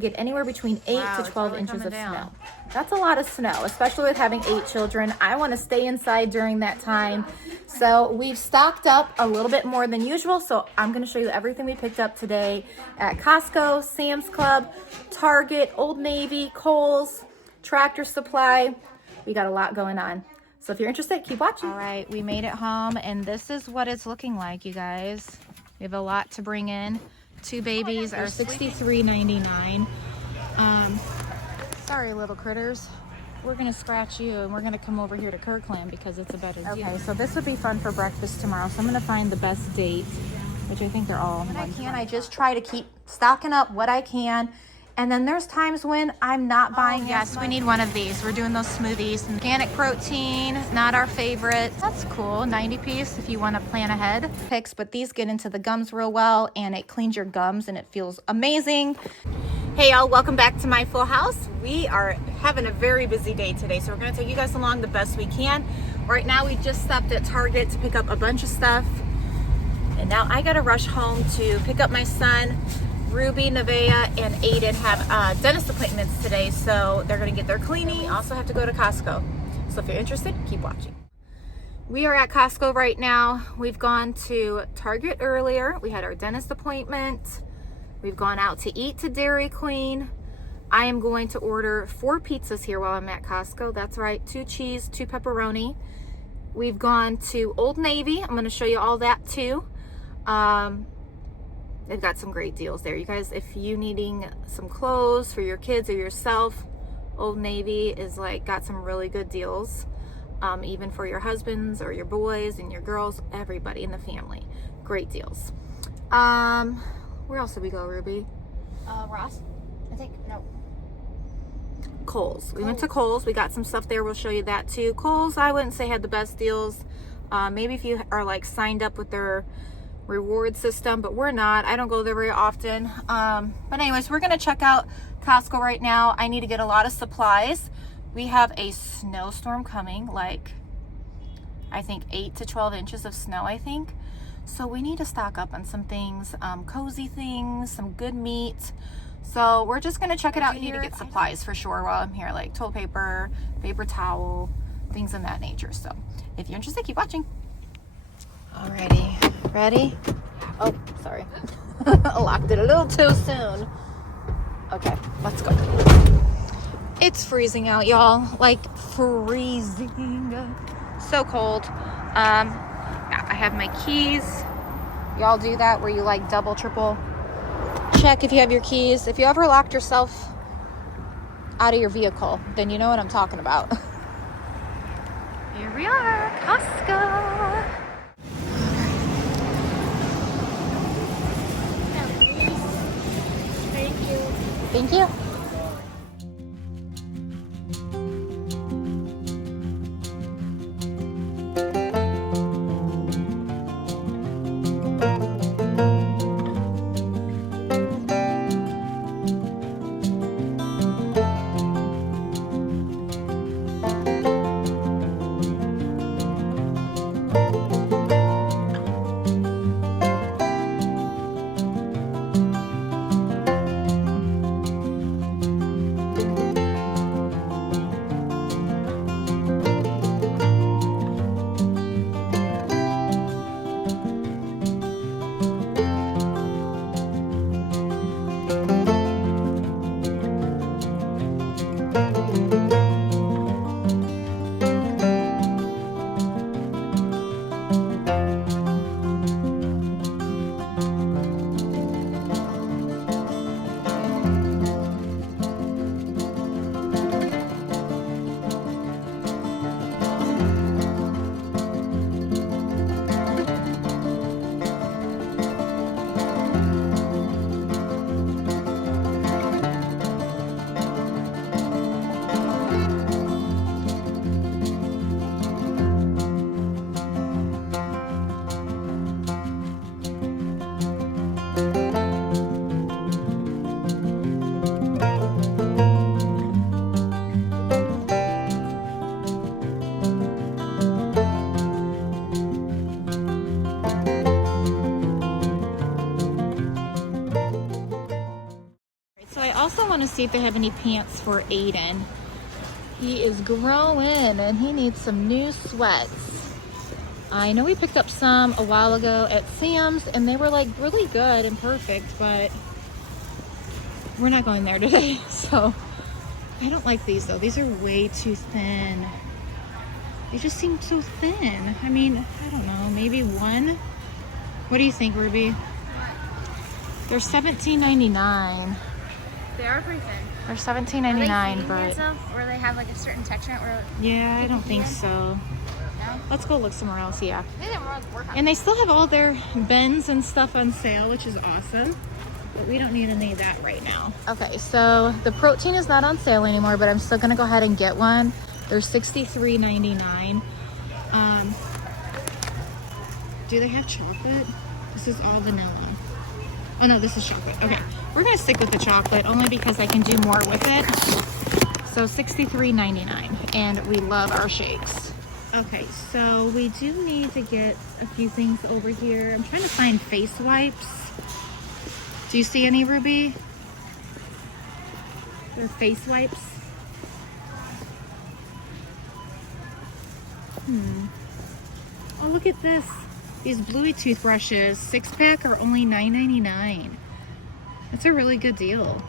Get anywhere between 8 to 12 inches of snow. That's a lot of snow, especially with having 8 children. I want to stay inside during that time. So we've stocked up a little bit more than usual. So I'm going to show you everything we picked up today at Costco, Sam's Club, Target, Old Navy, Kohl's, Tractor Supply. We got a lot going on. So if you're interested, keep watching. All right, we made it home and this is what it's looking like, you guys. We have a lot to bring in. 2 babies are $63.99. Sorry, little critters. We're gonna scratch you and we're gonna come over here to Kirkland because it's a better deal. Okay, so this would be fun for breakfast tomorrow. So I'm gonna find the best date, which I think they're all. When I can, I just try to keep stocking up what I can. And then there's times when I'm not buying. Yes, we need one of these. We're doing those smoothies. Organic protein, not our favorite. That's cool, 90 piece if you want to plan ahead. Picks, but these get into the gums real well and it cleans your gums and it feels amazing. Hey y'all, welcome back to my full house. We are having a very busy day today, so we're gonna take you guys along the best we can. Right now we just stopped at Target to pick up a bunch of stuff. And now I gotta rush home to pick up my son. Ruby, Nevaeh, and Aiden have dentist appointments today, so they're gonna get their cleaning. Also have to go to Costco. So if you're interested, keep watching. We are at Costco right now. We've gone to Target earlier. We had our dentist appointment. We've gone out to eat to Dairy Queen. I am going to order 4 pizzas here while I'm at Costco. That's right, 2 cheese, 2 pepperoni. We've gone to Old Navy. I'm gonna show you all that too. They've got some great deals there. You guys, if you needing some clothes for your kids or yourself, Old Navy is like got some really good deals. Even for your husbands or your boys and your girls, everybody in the family. Great deals. Where else did we go, Ruby? Ross, I think, no. Kohl's. We went to Kohl's. We got some stuff there. We'll show you that too. Kohl's, I wouldn't say had the best deals. Maybe if you are like signed up with their reward system, but we're not. I don't go there very often. But anyways, we're gonna check out Costco right now. I need to get a lot of supplies. We have a snowstorm coming, like I think 8 to 12 inches of snow, I think. So we need to stock up on some things, cozy things, some good meat. So we're just gonna check it out. Need to get supplies for sure while I'm here, like toilet paper, paper towel, things of that nature. So if you're interested, keep watching. Alrighty, ready? Oh, sorry. I locked it a little too soon. Okay, let's go. It's freezing out, y'all. Like freezing. So cold. I have my keys. Y'all do that where you like double, triple check if you have your keys. If you ever locked yourself out of your vehicle, then you know what I'm talking about. Here we are, Costco. Thank you. want to see if they have any pants for Aiden. He is growing and he needs some new sweats. I know we picked up some a while ago at Sam's and they were like really good and perfect, but we're not going there today. So I don't like these though. These are way too thin. They just seem so thin. I mean, I don't know, maybe one. What do you think, Ruby? They're $17.99. They are pretty thin. They're $17.99, but or they have like a certain texture, or yeah, I don't think so. no? Let's go look somewhere else. Yeah, I think they're more like workout. and they still have all their bins and stuff on sale, which is awesome. But we don't need any of that right now. Okay, so the protein is not on sale anymore, but I'm still gonna go ahead and get one. They're $63.99. Do they have chocolate? This is all vanilla. Oh no, this is chocolate. Okay, we're gonna stick with the chocolate only because I can do more with it. So $63.99, and we love our shakes. Okay, so we do need to get a few things over here. I'm trying to find face wipes. Do you see any, Ruby? They're face wipes. Oh, look at this. These Bluey toothbrushes, 6-pack are only $9.99. That's a really good deal.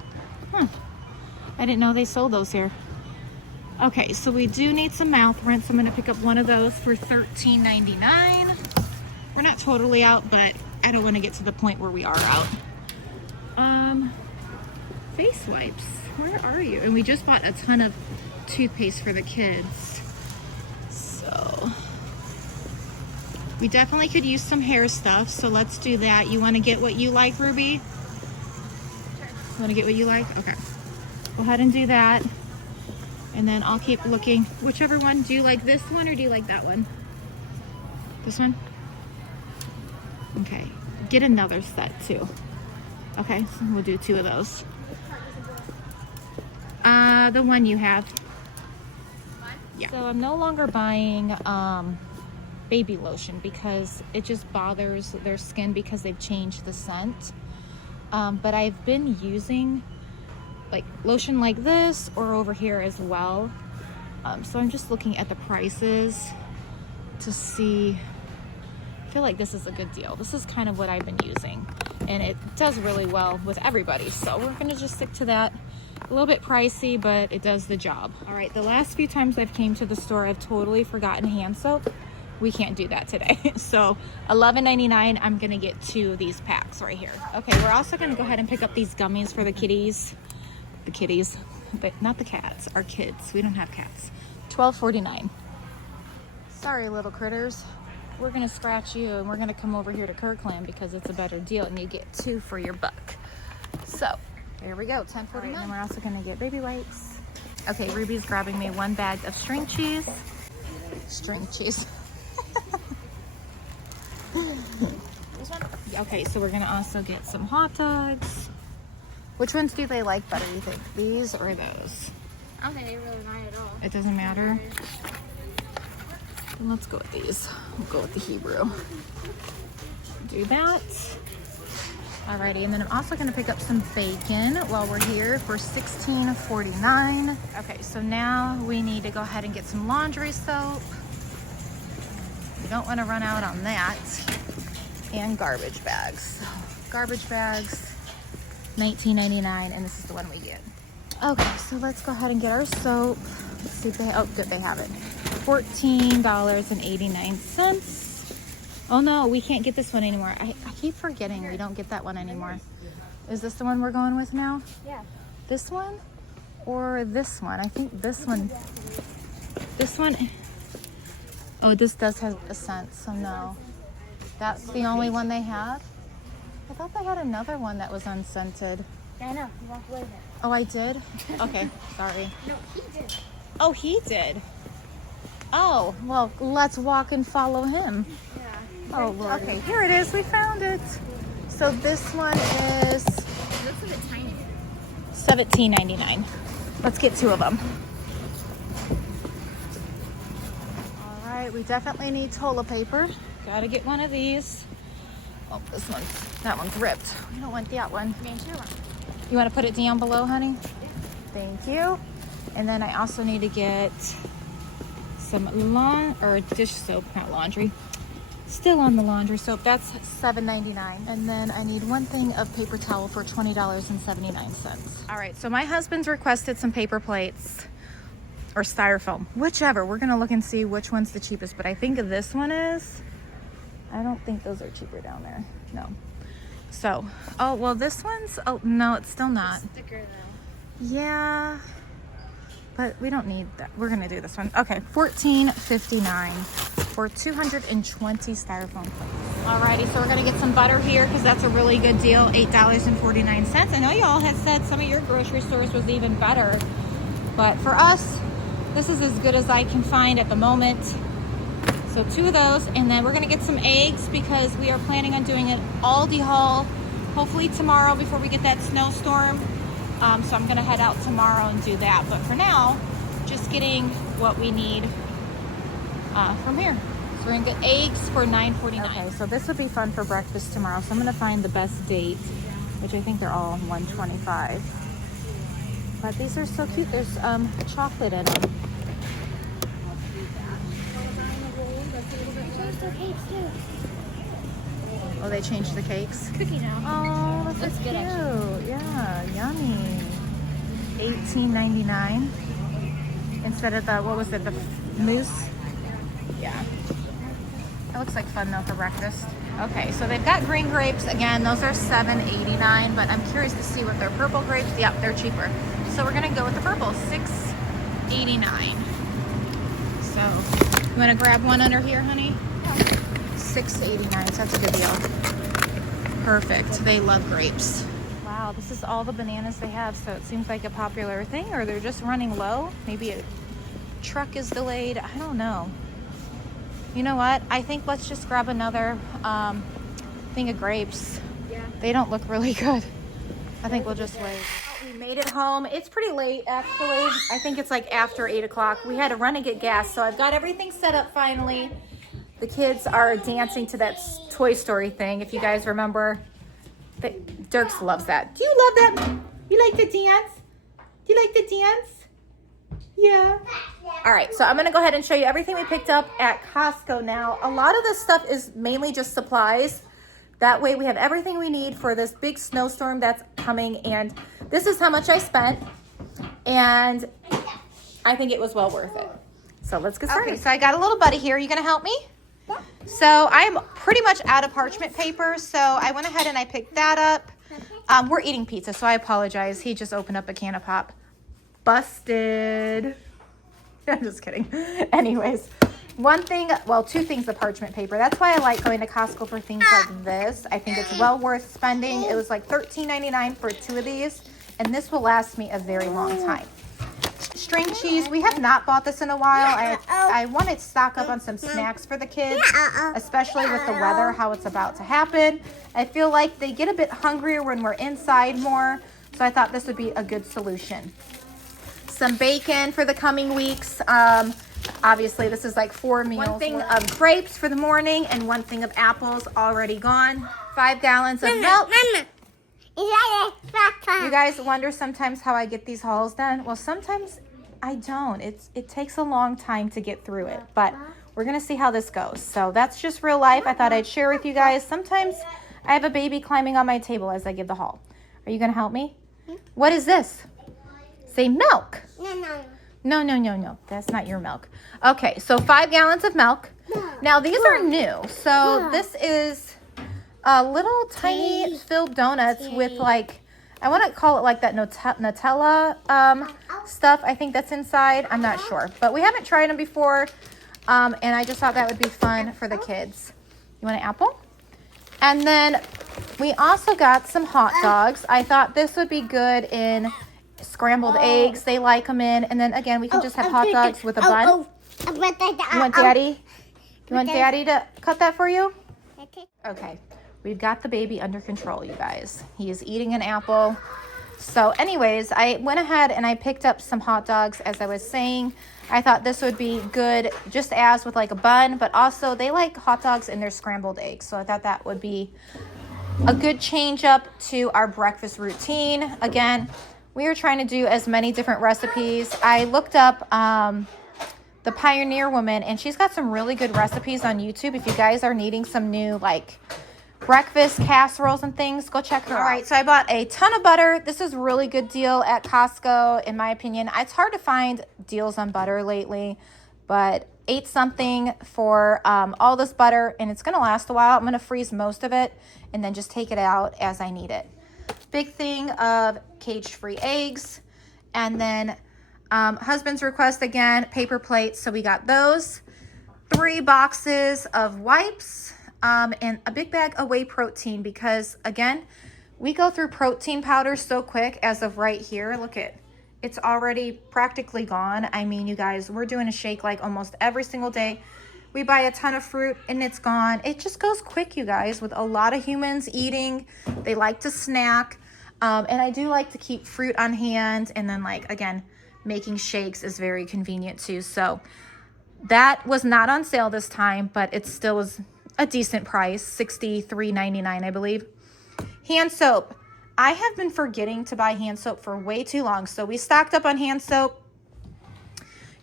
Huh. I didn't know they sold those here. Okay, so we do need some mouth rinse. I'm gonna pick up one of those for $13.99. We're not totally out, but I don't want to get to the point where we are out. Face wipes, where are you? And we just bought a ton of toothpaste for the kids. So we definitely could use some hair stuff, so let's do that. You want to get what you like, Ruby? Sure. You want to get what you like? Okay. Go ahead and do that. And then I'll keep looking. Whichever one. Do you like this one or do you like that one? This one? Okay. Get another set too. Okay, so we'll do 2 of those. The one you have. Yeah. So I'm no longer buying baby lotion because it just bothers their skin because they've changed the scent. But I've been using like lotion like this or over here as well. So I'm just looking at the prices to see. I feel like this is a good deal. This is kind of what I've been using and it does really well with everybody. So we're gonna just stick to that. A little bit pricey, but it does the job. All right, the last few times I've came to the store, I've totally forgotten hand soap. We can't do that today. So $11.99, I'm gonna get 2 of these packs right here. Okay, we're also gonna go ahead and pick up these gummies for the kitties. The kitties, but not the cats, our kids. We don't have cats. $12.49. Sorry, little critters. We're gonna scratch you and we're gonna come over here to Kirkland because it's a better deal and you get 2 for your buck. So there we go, $10.49. Right, and then we're also gonna get baby wipes. Okay, Ruby's grabbing me 1 bag of string cheese. String cheese. This one? Okay, so we're gonna also get some hot dogs. Which ones do they like better, you think? These or those? I don't think they really mind at all. It doesn't matter? Let's go with these. We'll go with the Hebrew. Do that. Alrighty, and then I'm also gonna pick up some bacon while we're here for $16.49. Okay, so now we need to go ahead and get some laundry soap. We don't wanna run out on that. And garbage bags. So, garbage bags, $19.99, and this is the one we get. Okay, so let's go ahead and get our soap. Let's see if they, oh good, they have it. $14.89. Oh no, we can't get this one anymore. I keep forgetting we don't get that one anymore. Is this the one we're going with now? Yeah. This one or this one? I think this one. This one. Oh, this does have a scent, so no. That's the only one they have? I thought they had another one that was unscented. Yeah, I know. You walked away with it. Oh, I did? Okay, sorry. No, he did. Oh, he did? Oh, well, let's walk and follow him. Yeah. Oh, Lord. Okay, here it is. We found it. So this one is It looks a bit tiny. $17.99. Let's get 2 of them. All right, we definitely need toilet paper. Gotta get one of these. Oh, that one's ripped. We don't want that one. I mean, sure. You want to put it down below, honey? Yeah. Thank you. And then I also need to get some dish soap, not laundry. Still on the laundry soap. That's $7.99. And then I need one thing of paper towel for $20.79. All right, so my husband's requested some paper plates or styrofoam, whichever. We're gonna look and see which one's the cheapest, but I think this one is. I don't think those are cheaper down there. No. So, oh, well, this one's, oh, no, it's still not. Sticker though. Yeah, but we don't need that. We're gonna do this one. Okay, $14.59 for 220 styrofoam plates. Alrighty, so we're gonna get some butter here because that's a really good deal, $8.49. I know y'all had said some of your grocery stores was even better, but for us, this is as good as I can find at the moment. So 2 of those, and then we're gonna get some eggs because we are planning on doing an Aldi haul, hopefully tomorrow before we get that snowstorm. So I'm gonna head out tomorrow and do that. But for now, just getting what we need from here. So we're gonna get eggs for $9.49. Okay, so this will be fun for breakfast tomorrow. So I'm gonna find the best date, which I think they're all $1.25. But these are so cute. There's chocolate in them. Oh, they changed the cakes? Cookie now. Oh, that's so cute. Yeah, yummy. $18.99 instead of the, what was it, the mousse? Yeah. That looks like fun though for breakfast. Okay, so they've got green grapes. Again, those are $7.89, but I'm curious to see what their purple grapes, yep, they're cheaper. So we're gonna go with the purple, $6.89. So, you wanna grab one under here, honey? $6.89, so that's a good deal. Perfect, they love grapes. Wow, this is all the bananas they have, so it seems like a popular thing, or they're just running low. Maybe a truck is delayed, I don't know. You know what, I think let's just grab another thing of grapes. Yeah. They don't look really good. I think we'll just wait. We made it home. It's pretty late, actually. I think it's like after 8 o'clock. We had to run and get gas, so I've got everything set up finally. The kids are dancing to that Toy Story thing, if you guys remember. Dirks loves that. Do you love that? You like to dance? Do you like to dance? Yeah. All right, so I'm gonna go ahead and show you everything we picked up at Costco now. A lot of this stuff is mainly just supplies. That way we have everything we need for this big snowstorm that's coming, and this is how much I spent, and I think it was well worth it. So let's get started. Okay, so I got a little buddy here. You gonna help me? Yeah. So I am pretty much out of parchment paper, so I went ahead and I picked that up. We're eating pizza, so I apologize. He just opened up a can of pop. Busted. I'm just kidding. Anyways, two things of parchment paper. That's why I like going to Costco for things like this. I think it's well worth spending. It was like $13.99 for 2 of these, and this will last me a very long time. String cheese, we have not bought this in a while. I want to stock up on some snacks for the kids, especially with the weather, how it's about to happen. I feel like they get a bit hungrier when we're inside more, so I thought this would be a good solution. Some bacon for the coming weeks. Obviously, this is like 4 meals. 1 thing of grapes for the morning and 1 thing of apples already gone. 5 gallons of milk. You guys wonder sometimes how I get these hauls done. Well, sometimes I don't. It takes a long time to get through it, but we're gonna see how this goes. So that's just real life. I thought I'd share with you guys. Sometimes I have a baby climbing on my table as I give the haul. Are you gonna help me? What is this? Say milk. No. That's not your milk. Okay, so 5 gallons of milk. Now these are new. So this is little tiny filled donuts with like, I want to call it like that Nutella stuff. I think that's inside. I'm not sure, but we haven't tried them before, and I just thought that would be fun for the kids. You want an apple? And then we also got some hot dogs. I thought this would be good in scrambled eggs. They like them in, and then again we can just have hot dogs with a bun. You want Daddy? You want Daddy to cut that for you? Okay. We've got the baby under control, you guys. He is eating an apple. So anyways, I went ahead and I picked up some hot dogs, as I was saying. I thought this would be good just as with like a bun, but also they like hot dogs in their scrambled eggs. So I thought that would be a good change up to our breakfast routine. Again, we are trying to do as many different recipes. I looked up the Pioneer Woman, and she's got some really good recipes on YouTube. If you guys are needing some new like breakfast casseroles and things, go check her out. All right, so I bought a ton of butter. This is a really good deal at Costco, in my opinion. It's hard to find deals on butter lately, but $8 something for all this butter, and it's gonna last a while. I'm gonna freeze most of it and then just take it out as I need it. Big thing of cage-free eggs, and then husband's request again, paper plates. So we got those, 3 boxes of wipes, and a big bag of whey protein, because again, we go through protein powder so quick. As of right here, look at, it's already practically gone. I mean, you guys, we're doing a shake like almost every single day. We buy a ton of fruit and it's gone. It just goes quick, you guys, with a lot of humans eating. They like to snack. And I do like to keep fruit on hand. And then like, again, making shakes is very convenient too. So that was not on sale this time, but it still is a decent price, $63.99, I believe. Hand soap. I have been forgetting to buy hand soap for way too long. So we stocked up on hand soap.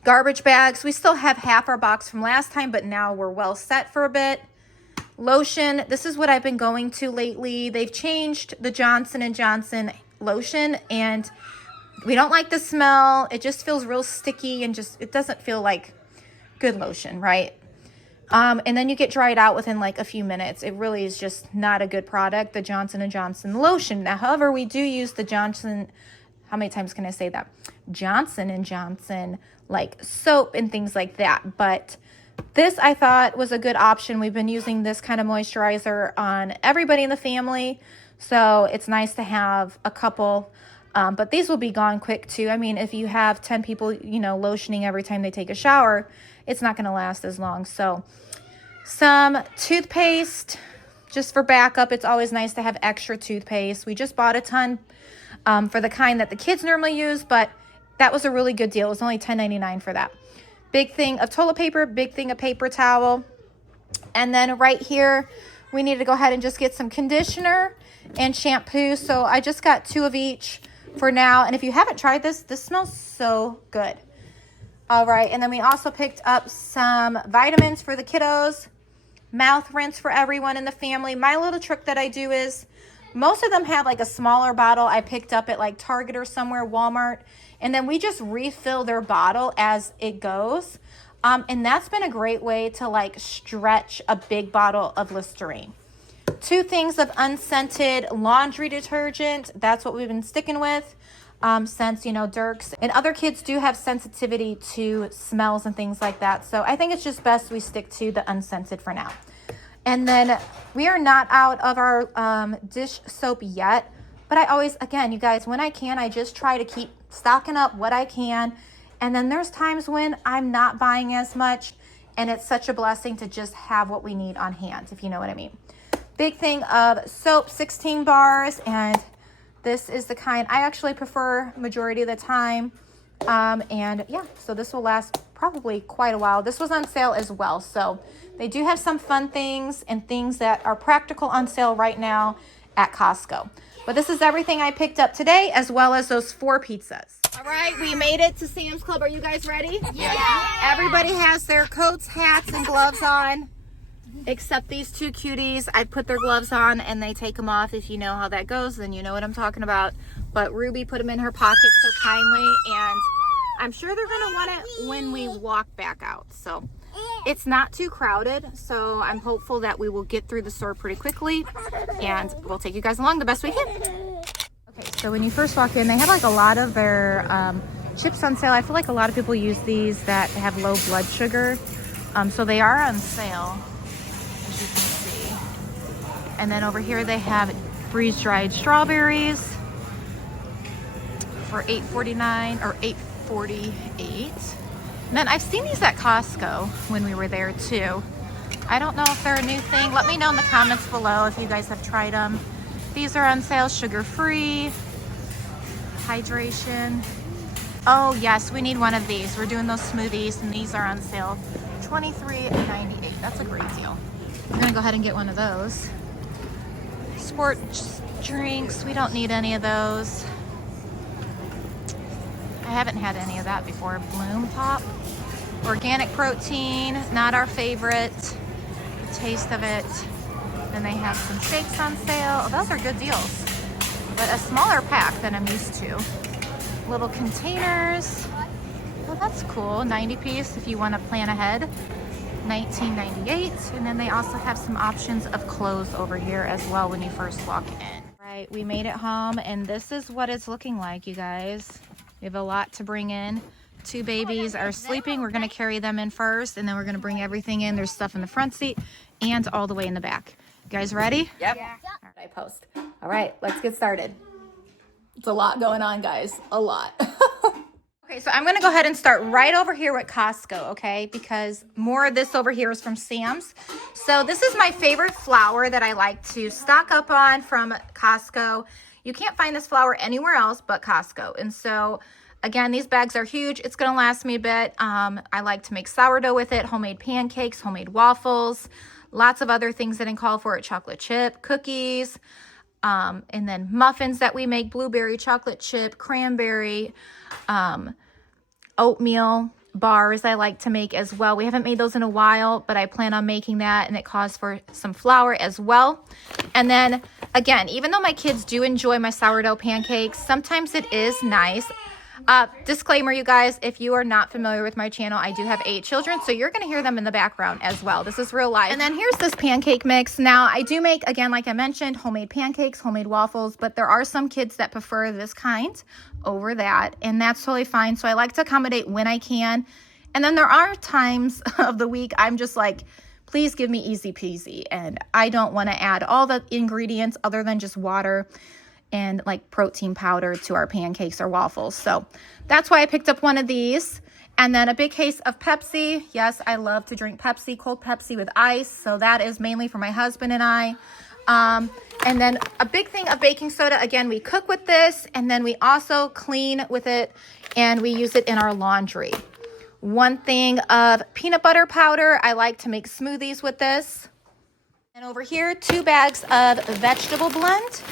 Garbage bags. We still have half our box from last time, but now we're well set for a bit. Lotion. This is what I've been going to lately. They've changed the Johnson & Johnson lotion, and we don't like the smell. It just feels real sticky and just, it doesn't feel like good lotion, right? And then you get dried out within like a few minutes. It really is just not a good product, the Johnson & Johnson lotion. Now, however, we do use the Johnson, how many times can I say that? Johnson & Johnson, like soap and things like that. But this I thought was a good option. We've been using this kind of moisturizer on everybody in the family. So it's nice to have a couple, but these will be gone quick too. I mean, if you have 10 people, you know, lotioning every time they take a shower, it's not going to last as long. So some toothpaste just for backup. It's always nice to have extra toothpaste. We just bought a ton for the kind that the kids normally use, but that was a really good deal. It was only $10.99 for that. Big thing of toilet paper, big thing of paper towel. And then right here, we need to go ahead and just get some conditioner and shampoo. So I just got 2 of each for now. And if you haven't tried this, this smells so good. All right, and then we also picked up some vitamins for the kiddos, mouth rinse for everyone in the family. My little trick that I do is, most of them have like a smaller bottle I picked up at like Target or somewhere, Walmart, and then we just refill their bottle as it goes. And that's been a great way to like stretch a big bottle of Listerine. 2 things of unscented laundry detergent. That's what we've been sticking with. Since, you know, Dirks and other kids do have sensitivity to smells and things like that. So I think it's just best we stick to the unscented for now. And then we are not out of our dish soap yet, but I always, again, you guys, when I can, I just try to keep stocking up what I can. And then there's times when I'm not buying as much, and it's such a blessing to just have what we need on hand, if you know what I mean. Big thing of soap, 16 bars, and this is the kind I actually prefer majority of the time. And yeah, so this will last probably quite a while. This was on sale as well. So they do have some fun things and things that are practical on sale right now at Costco. But this is everything I picked up today, as well as those 4 pizzas. All right, we made it to Sam's Club. Are you guys ready? Yeah. Everybody has their coats, hats, and gloves on. Except these 2 cuties. I put their gloves on and they take them off. If you know how that goes, then you know what I'm talking about. But Ruby put them in her pocket so kindly, and I'm sure they're going to want it when we walk back out. So it's not too crowded, so I'm hopeful that we will get through the store pretty quickly, and we'll take you guys along the best we can. Okay, so when you first walk in, they have like a lot of their chips on sale. I feel like a lot of people use these that have low blood sugar. So they are on sale, as you can see. And then over here they have freeze-dried strawberries for $8.49 or $8.48. And then I've seen these at Costco when we were there too. I don't know if they're a new thing. Let me know in the comments below if you guys have tried them. These are on sale, sugar-free, hydration. Oh yes, we need one of these. We're doing those smoothies and these are on sale, $23.98. That's a great deal. I'm gonna go ahead and get one of those. Sports drinks, we don't need any of those. I haven't had any of that before. Bloom Pop. Organic protein, not our favorite. The taste of it. Then they have some shakes on sale. Oh, those are good deals. But a smaller pack than I'm used to. Little containers. Well, that's cool. 90 piece if you want to plan ahead. $19.98. And then they also have some options of clothes over here as well when you first walk in. Right, we made it home and this is what it's looking like, you guys. We have a lot to bring in. 2 babies are sleeping. We're going to carry them in first and then we're going to bring everything in. There's stuff in the front seat and all the way in the back. You guys ready? Yep. Yeah. I post. All right, let's get started. It's a lot going on, guys. A lot. Okay, so I'm going to go ahead and start right over here with Costco, okay? Because more of this over here is from Sam's. So this is my favorite flour that I like to stock up on from Costco. You can't find this flour anywhere else but Costco. And so, again, these bags are huge. It's going to last me a bit. I like to make sourdough with it, homemade pancakes, homemade waffles, lots of other things that I call for it, chocolate chip, cookies, and then muffins that we make, blueberry, chocolate chip, cranberry, oatmeal bars I like to make as well. We haven't made those in a while, but I plan on making that, and it calls for some flour as well. And then, again, even though my kids do enjoy my sourdough pancakes, sometimes it is nice. Disclaimer, you guys, if you are not familiar with my channel, I do have 8 children, so you're going to hear them in the background as well. This is real life. And then here's this pancake mix. Now, I do make, again, like I mentioned, homemade pancakes, homemade waffles, but there are some kids that prefer this kind over that, and that's totally fine. So I like to accommodate when I can. And then there are times of the week I'm just like, please give me easy peasy, and I don't want to add all the ingredients other than just water and like protein powder to our pancakes or waffles. So that's why I picked up one of these. And then a big case of Pepsi. Yes, I love to drink Pepsi, cold Pepsi with ice. So that is mainly for my husband and I. And then a big thing of baking soda. Again, we cook with this and then we also clean with it and we use it in our laundry. 1 thing of peanut butter powder. I like to make smoothies with this. And over here, 2 bags of vegetable blend.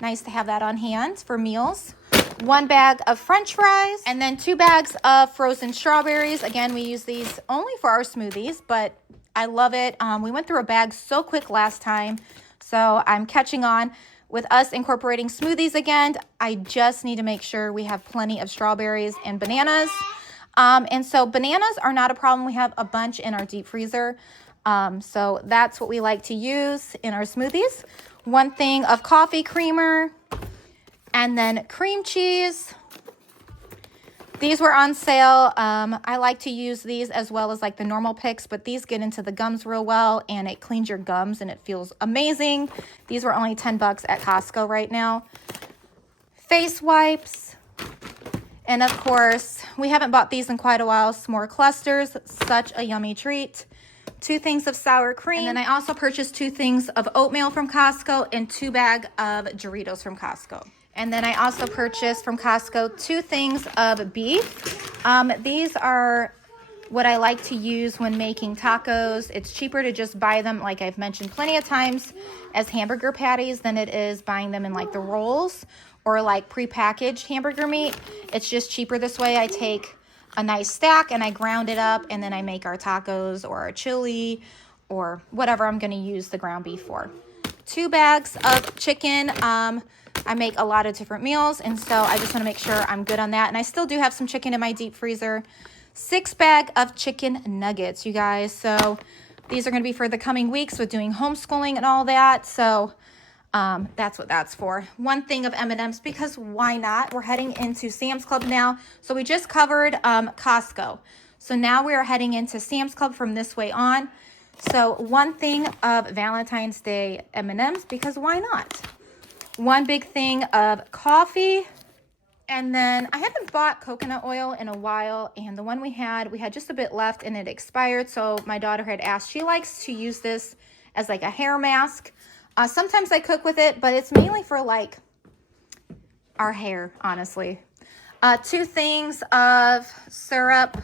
Nice to have that on hand for meals. 1 bag of French fries, and then 2 bags of frozen strawberries. Again, we use these only for our smoothies, but I love it. We went through a bag so quick last time, so I'm catching on. With us incorporating smoothies again, I just need to make sure we have plenty of strawberries and bananas. And so bananas are not a problem. We have a bunch in our deep freezer. So that's what we like to use in our smoothies. 1 thing of coffee creamer, and then cream cheese. These were on sale. I like to use these as well as like the normal picks, but these get into the gums real well and it cleans your gums and it feels amazing. These were only $10 at Costco right now. Face wipes. And of course, we haven't bought these in quite a while. S'more clusters, such a yummy treat. 2 things of sour cream. And then I also purchased 2 things of oatmeal from Costco and 2 bags of Doritos from Costco. And then I also purchased from Costco 2 things of beef. These are what I like to use when making tacos. It's cheaper to just buy them, like I've mentioned plenty of times, as hamburger patties than it is buying them in like the rolls or like prepackaged hamburger meat. It's just cheaper this way. I take a nice stack and I ground it up and then I make our tacos or our chili or whatever I'm going to use the ground beef for. 2 bags of chicken. I make a lot of different meals and so I just want to make sure I'm good on that. And I still do have some chicken in my deep freezer. 6 bag of chicken nuggets, you guys. So these are going to be for the coming weeks with doing homeschooling and all that. So that's what that's for. 1 thing of M&Ms because why not? We're heading into Sam's Club now. So we just covered Costco. So now we are heading into Sam's Club from this way on. So 1 thing of Valentine's Day M&Ms because why not? 1 big thing of coffee. And then I haven't bought coconut oil in a while. And the one we had just a bit left and it expired. So my daughter had asked, she likes to use this as like a hair mask. Sometimes I cook with it, but it's mainly for like our hair, honestly. 2 things of syrup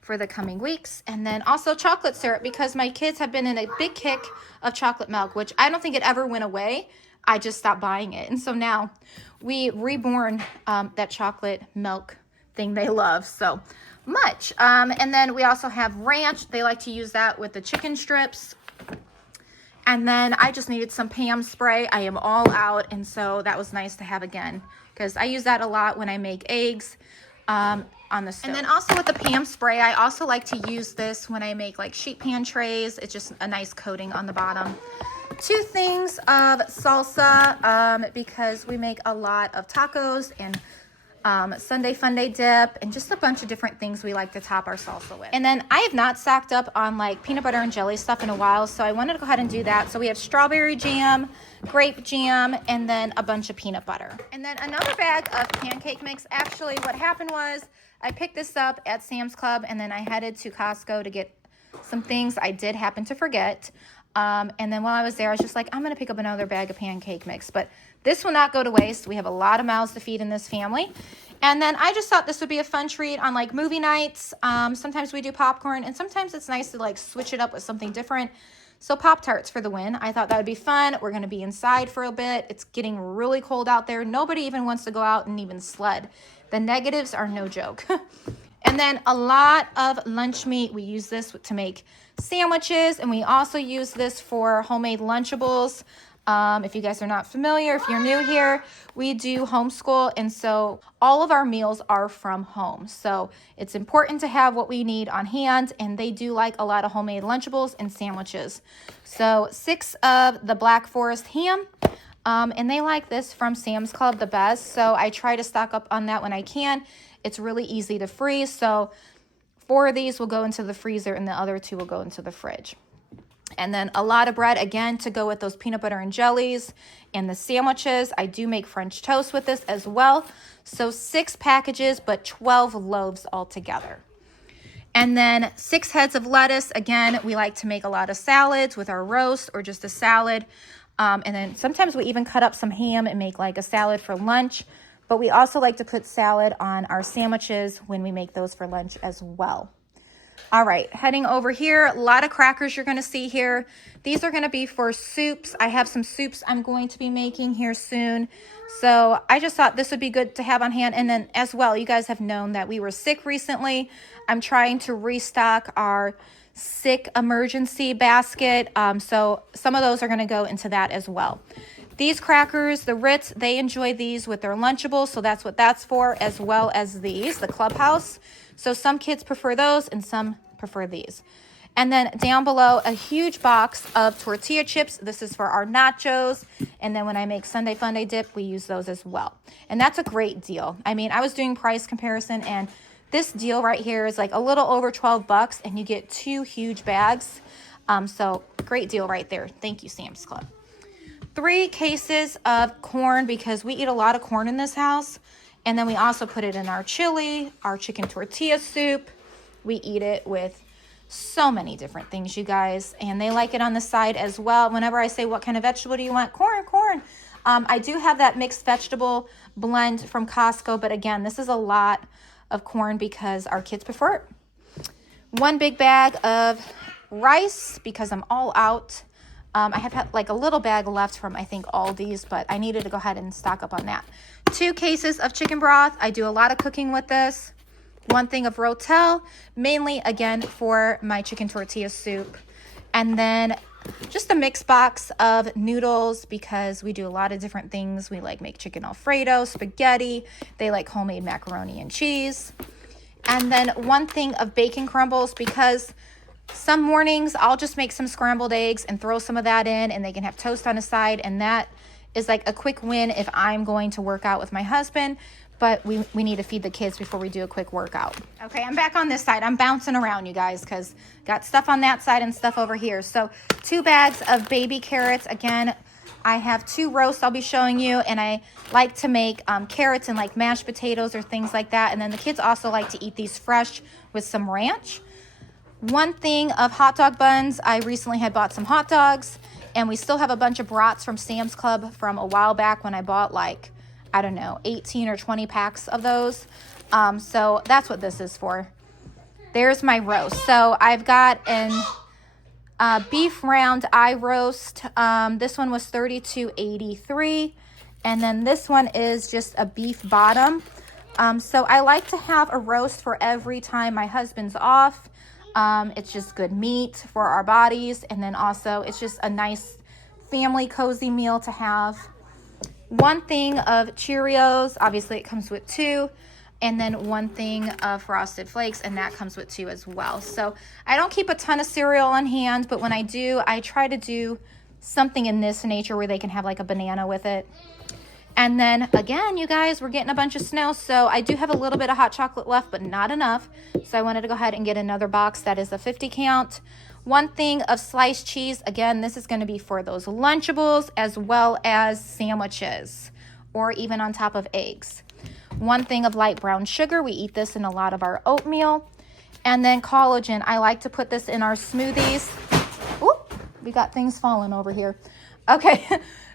for the coming weeks. And then also chocolate syrup because my kids have been in a big kick of chocolate milk, which I don't think it ever went away. I just stopped buying it. And so now we reborn that chocolate milk thing they love so much. And then we also have ranch. They like to use that with the chicken strips. And then I just needed some Pam spray. I am all out, and so that was nice to have again because I use that a lot when I make eggs on the stove. And then also with the Pam spray, I also like to use this when I make like sheet pan trays. It's just a nice coating on the bottom. 2 things of salsa because we make a lot of tacos and Sunday Funday dip and just a bunch of different things we like to top our salsa with. And then I have not stocked up on like peanut butter and jelly stuff in a while, so I wanted to go ahead and do that. So we have strawberry jam, grape jam, and then a bunch of peanut butter. And then another bag of pancake mix. Actually, what happened was I picked this up at Sam's Club and then I headed to Costco to get some things I did happen to forget. And then while I was there, I was just like, I'm going to pick up another bag of pancake mix. But this will not go to waste. We have a lot of mouths to feed in this family. And then I just thought this would be a fun treat on like movie nights. Sometimes we do popcorn, and sometimes it's nice to like switch it up with something different. So Pop-Tarts for the win. I thought that would be fun. We're going to be inside for a bit. It's getting really cold out there. Nobody even wants to go out and even sled. The negatives are no joke. And then a lot of lunch meat. We use this to make sandwiches, and we also use this for homemade Lunchables. If you guys are not familiar, if you're new here, we do homeschool, and so all of our meals are from home. So it's important to have what we need on hand, and they do like a lot of homemade Lunchables and sandwiches. So 6 of the Black Forest ham, and they like this from Sam's Club the best. So I try to stock up on that when I can. It's really easy to freeze. So 4 of these will go into the freezer and the other 2 will go into the fridge. And then a lot of bread, again, to go with those peanut butter and jellies and the sandwiches. I do make French toast with this as well. So 6 packages, but 12 loaves altogether. And then 6 heads of lettuce. Again, we like to make a lot of salads with our roast or just a salad. And then sometimes we even cut up some ham and make like a salad for lunch. But we also like to put salad on our sandwiches when we make those for lunch as well. All right, heading over here, a lot of crackers you're going to see here. These are going to be for soups. I have some soups I'm going to be making here soon. So I just thought this would be good to have on hand. And then as well, you guys have known that we were sick recently. I'm trying to restock our sick emergency basket. So some of those are going to go into that as well. These crackers, the Ritz, they enjoy these with their Lunchables, so that's what that's for, as well as these, the Clubhouse. So some kids prefer those and some prefer these. And then down below, a huge box of tortilla chips. This is for our nachos. And then when I make Sunday Funday dip, we use those as well. And that's a great deal. I mean, I was doing price comparison, and this deal right here is like a little over $12, and you get 2 huge bags. So great deal right there. Thank you, Sam's Club. 3 cases of corn because we eat a lot of corn in this house. And then we also put it in our chili, our chicken tortilla soup. We eat it with so many different things, you guys. And they like it on the side as well. Whenever I say, what kind of vegetable do you want? Corn. I do have that mixed vegetable blend from Costco. But again, this is a lot of corn because our kids prefer it. 1 big bag of rice because I'm all out. I have had like a little bag left from, I think, Aldi's, but I needed to go ahead and stock up on that. 2 cases of chicken broth. I do a lot of cooking with this. 1 thing of Rotel, mainly, again, for my chicken tortilla soup. And then just a mixed box of noodles because we do a lot of different things. We like make chicken Alfredo, spaghetti. They like homemade macaroni and cheese. And then 1 thing of bacon crumbles because some mornings I'll just make some scrambled eggs and throw some of that in, and they can have toast on the side, and that is like a quick win if I'm going to work out with my husband, but we need to feed the kids before we do a quick workout. Okay, I'm back on this side. I'm bouncing around, you guys, because got stuff on that side and stuff over here. So 2 bags of baby carrots. Again, I have 2 roasts I'll be showing you, and I like to make carrots and like mashed potatoes or things like that. And then the kids also like to eat these fresh with some ranch. 1 thing of hot dog buns. I recently had bought some hot dogs, and we still have a bunch of brats from Sam's Club from a while back when I bought like, I don't know, 18 or 20 packs of those. So that's what this is for. There's my roast. So I've got an beef round eye roast. This one was $32.83. And then this one is just a beef bottom. So I like to have a roast for every time my husband's off. It's just good meat for our bodies. And then also it's just a nice family cozy meal to have. One thing of Cheerios, obviously it comes with 2. And then one thing of Frosted Flakes, and that comes with 2 as well. So I don't keep a ton of cereal on hand, but when I do, I try to do something in this nature where they can have like a banana with it. And then again, you guys, we're getting a bunch of snow, so I do have a little bit of hot chocolate left, but not enough. So I wanted to go ahead and get another box that is a 50 count. One thing of sliced cheese. Again, this is going to be for those Lunchables as well as sandwiches or even on top of eggs. One thing of light brown sugar. We eat this in a lot of our oatmeal. And then collagen. I like to put this in our smoothies. Oop, we got things falling over here. Okay.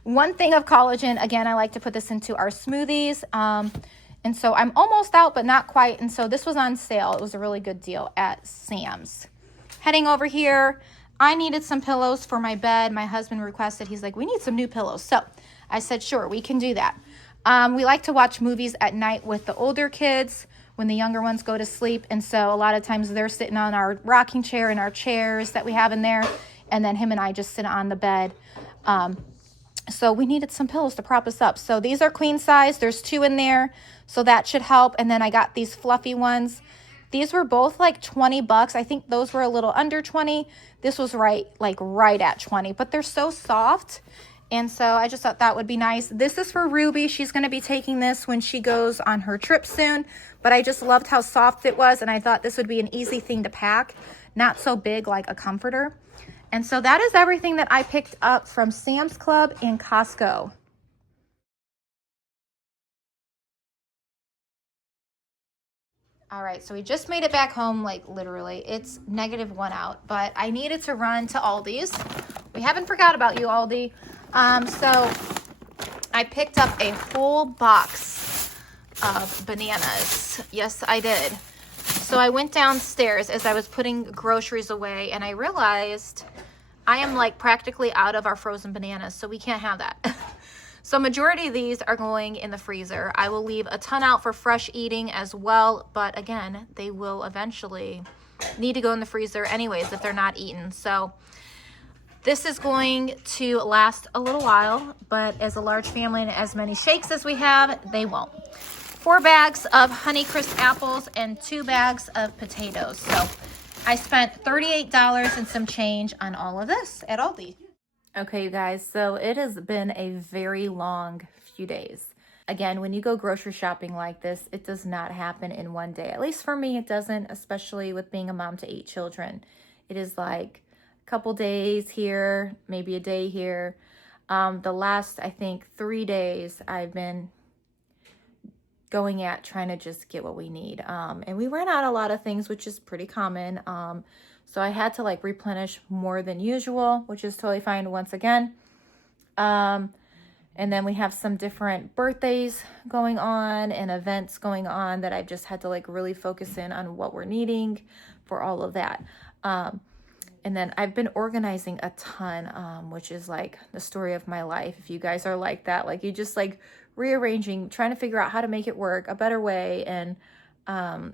One thing of collagen. Again, I like to put this into our smoothies. And so I'm almost out, but not quite. And so this was on sale. It was a really good deal at Sam's. Heading over here, I needed some pillows for my bed. My husband requested, he's like, we need some new pillows. So I said, sure, we can do that. We like to watch movies at night with the older kids when the younger ones go to sleep. And so a lot of times they're sitting on our rocking chair and our chairs that we have in there. And then him and I just sit on the bed. So we needed some pillows to prop us up. So these are queen size. There's 2 in there. So that should help. And then I got these fluffy ones. These were both like 20 bucks. I think those were a little under 20. This was right at 20, but they're so soft. And so I just thought that would be nice. This is for Ruby. She's going to be taking this when she goes on her trip soon, but I just loved how soft it was. And I thought this would be an easy thing to pack, not so big like a comforter. And so that is everything that I picked up from Sam's Club and Costco. All right, so we just made it back home, like literally. It's -1 out, but I needed to run to Aldi's. We haven't forgot about you, Aldi. So I picked up a whole box of bananas. Yes, I did. So I went downstairs as I was putting groceries away, and I realized I am like practically out of our frozen bananas, so we can't have that. So majority of these are going in the freezer. I will leave a ton out for fresh eating as well, but again, they will eventually need to go in the freezer anyways if they're not eaten. So this is going to last a little while, but as a large family and as many shakes as we have, they won't. 4 bags of Honeycrisp apples and 2 bags of potatoes. So I spent $38 and some change on all of this at Aldi. Okay, you guys, so it has been a very long few days. Again, when you go grocery shopping like this, it does not happen in one day. At least for me, it doesn't, especially with being a mom to 8 children. It is like a couple days here, maybe a day here. The last, I think, 3 days, I've been going at trying to just get what we need. And we ran out a lot of things, which is pretty common. So I had to like replenish more than usual, which is totally fine once again. And then we have some different birthdays going on and events going on that I've just had to like really focus in on what we're needing for all of that. And then I've been organizing a ton, which is like the story of my life. If you guys are like that, like you just like rearranging, trying to figure out how to make it work a better way. And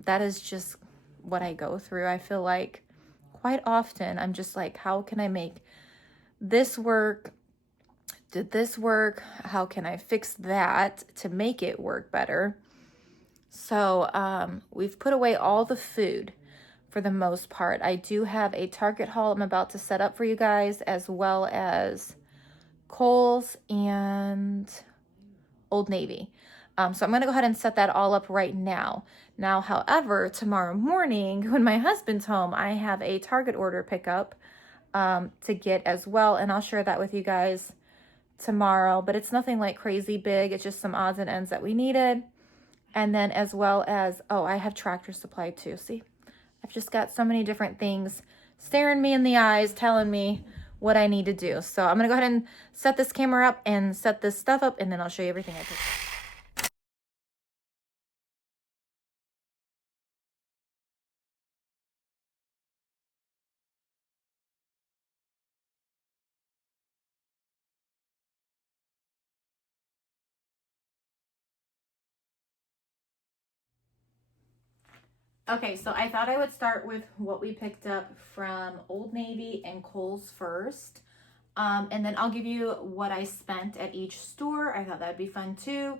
that is just what I go through. I feel like quite often I'm just like, how can I make this work? Did this work? How can I fix that to make it work better? So we've put away all the food for the most part. I do have a Target haul I'm about to set up for you guys, as well as Kohl's and Old Navy. So I'm going to go ahead and set that all up right now. Now, however, tomorrow morning when my husband's home, I have a Target order pickup to get as well. And I'll share that with you guys tomorrow, but it's nothing like crazy big. It's just some odds and ends that we needed. And then as well as, oh, I have Tractor Supply too. See, I've just got so many different things staring me in the eyes, telling me what I need to do. So I'm going to go ahead and set this camera up and set this stuff up, and then I'll show you everything I picked up. Okay, so I thought I would start with what we picked up from Old Navy and Kohl's first. And then I'll give you what I spent at each store. I thought that'd be fun too.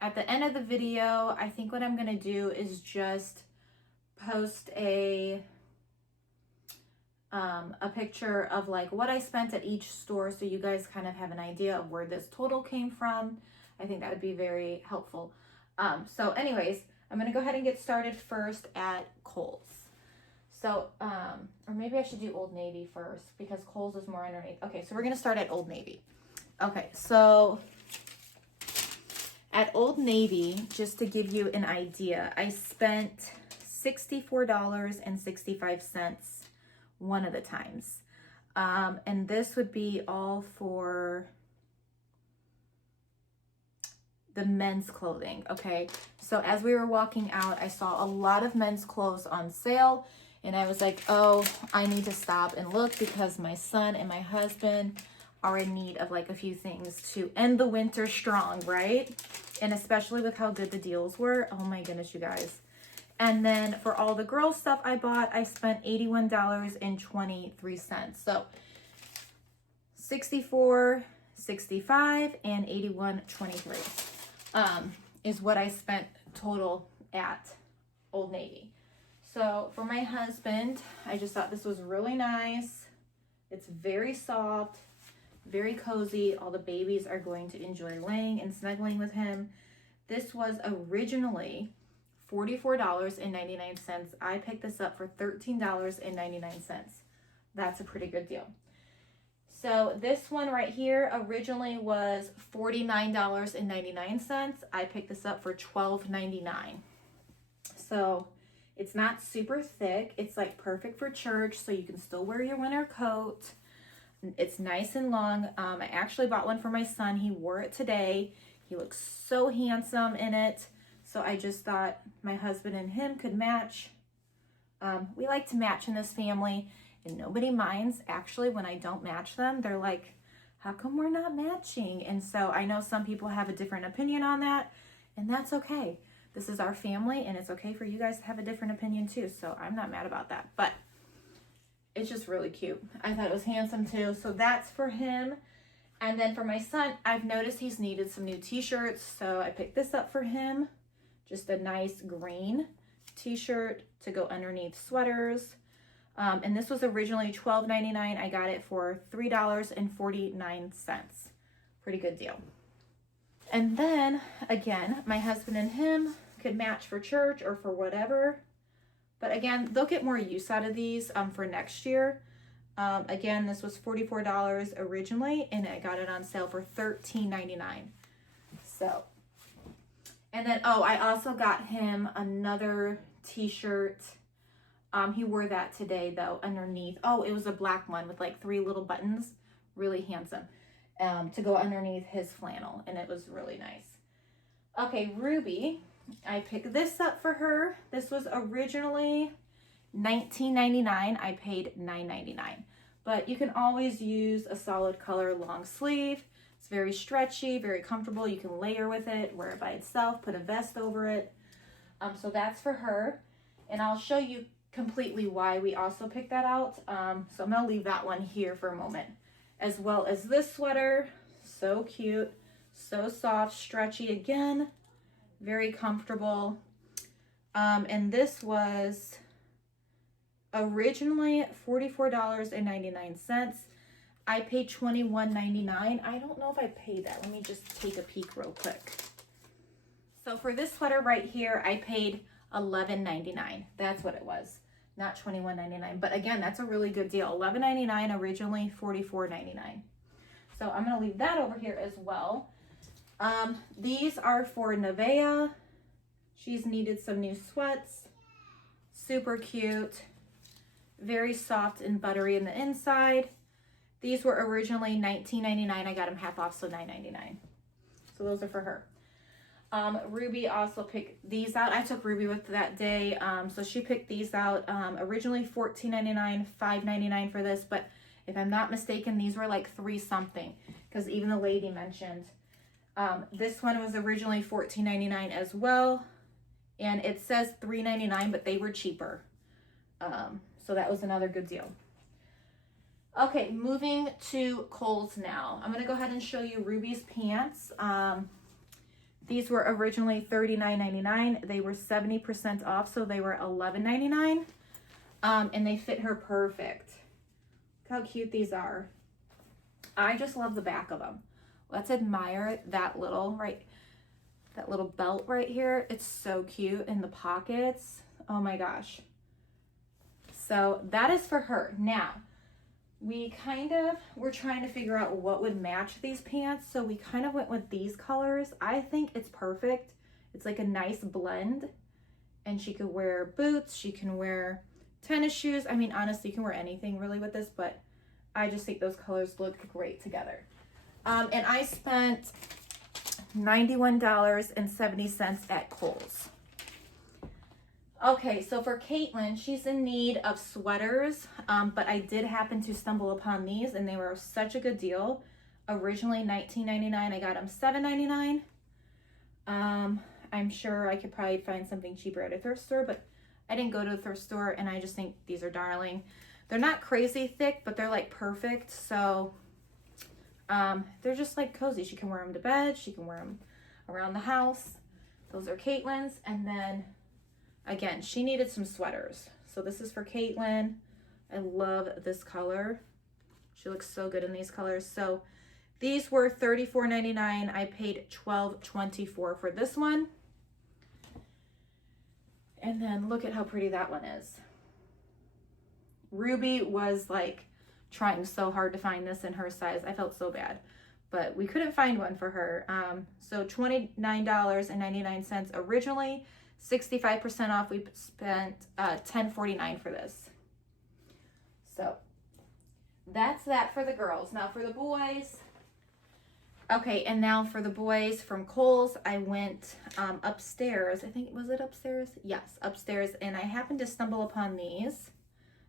At the end of the video, I think what I'm gonna do is just post a picture of like what I spent at each store so you guys kind of have an idea of where this total came from. I think that would be very helpful. So anyways, I'm gonna go ahead and get started first at Kohl's. So, or maybe I should do Old Navy first because Kohl's is more underneath. Okay, so we're gonna start at Old Navy. Okay, so at Old Navy, just to give you an idea, I spent $64.65 one of the times. And this would be all for the men's clothing, okay? So as we were walking out, I saw a lot of men's clothes on sale, and I was like, oh, I need to stop and look because my son and my husband are in need of like a few things to end the winter strong, right? And especially with how good the deals were. Oh my goodness, you guys. And then for all the girls stuff I bought, I spent $81.23. So 64, 65, and 81.23 is what I spent total at Old Navy. So for my husband, I just thought this was really nice. It's very soft, very cozy. All the babies are going to enjoy laying and snuggling with him. This was originally $44.99. I picked this up for $13.99. That's a pretty good deal. So this one right here originally was $49.99. I picked this up for $12.99. So it's not super thick. It's like perfect for church, so you can still wear your winter coat. It's nice and long. I actually bought one for my son. He wore it today. He looks so handsome in it. So I just thought my husband and him could match. We like to match in this family, and nobody minds. Actually, when I don't match them, they're like, how come we're not matching? And so I know some people have a different opinion on that, and that's okay. This is our family, and it's okay for you guys to have a different opinion too. So I'm not mad about that, but it's just really cute. I thought it was handsome too. So that's for him. And then for my son, I've noticed he's needed some new t-shirts. So I picked this up for him. Just a nice green t-shirt to go underneath sweaters. And this was originally $12.99. I got it for $3.49. Pretty good deal. And then again, my husband and him could match for church or for whatever. But again, they'll get more use out of these for next year. Again, this was $44 originally, and I got it on sale for $13.99. So, and then, oh, I also got him another t-shirt. He wore that today though, underneath. Oh, it was a black one with like 3 little buttons. Really handsome. To go underneath his flannel, and it was really nice. Okay, Ruby, I picked this up for her. This was originally $19.99. I paid $9.99. But you can always use a solid color long sleeve. It's very stretchy, very comfortable. You can layer with it, wear it by itself, put a vest over it. So that's for her. And I'll show you completely why we also picked that out. So I'm gonna leave that one here for a moment. As well as this sweater, so cute, so soft, stretchy again, very comfortable. And this was originally $44.99. I paid $21.99. I don't know if I paid that. Let me just take a peek real quick. So for this sweater right here, I paid $11.99. That's what it was, not $21.99. But again, that's a really good deal. $11.99, originally $44.99. So I'm gonna leave that over here as well. These are for Nevaeh. She's needed some new sweats. Super cute. Very soft and buttery in the inside. These were originally $19.99. I got them half off, so $9.99. So those are for her. Ruby also picked these out. I took Ruby with that day, so she picked these out. Originally $14.99, $5.99 for this, but if I'm not mistaken, these were like $3 something, because even the lady mentioned. This one was originally $14.99 as well, And it says $3.99, but they were cheaper. So that was another good deal. Okay, moving to Kohl's now. I'm gonna go ahead and show you Ruby's pants. These were originally $39.99. They were 70% off, so they were $11.99. And they fit her perfect. Look how cute these are. I just love the back of them. Let's admire that little belt right here. It's so cute in the pockets. Oh my gosh. So that is for her. Now, we're trying to figure out what would match these pants. So we kind of went with these colors. I think it's perfect. It's like a nice blend. And she could wear boots. She can wear tennis shoes. I mean, honestly, you can wear anything really with this, but I just think those colors look great together. And I spent $91.70 at Kohl's. Okay, so for Caitlin, she's in need of sweaters, but I did happen to stumble upon these, and they were such a good deal. Originally $19.99, I got them $7.99. I'm sure I could probably find something cheaper at a thrift store, but I didn't go to a thrift store, and I just think these are darling. They're not crazy thick, but they're like perfect, so they're just like cozy. She can wear them to bed. She can wear them around the house. Those are Caitlin's, and then again, she needed some sweaters. So this is for Caitlin. I love this color. She looks so good in these colors. So these were $34.99. I paid $12.24 for this one. And then look at how pretty that one is. Ruby was like trying so hard to find this in her size. I felt so bad, but we couldn't find one for her. So $29.99 originally. 65% off. We spent $10.49 for this. So that's that for the girls. Now for the boys. Okay, and now for the boys from Kohl's, I went upstairs. I think, was it upstairs? Yes, upstairs. And I happened to stumble upon these.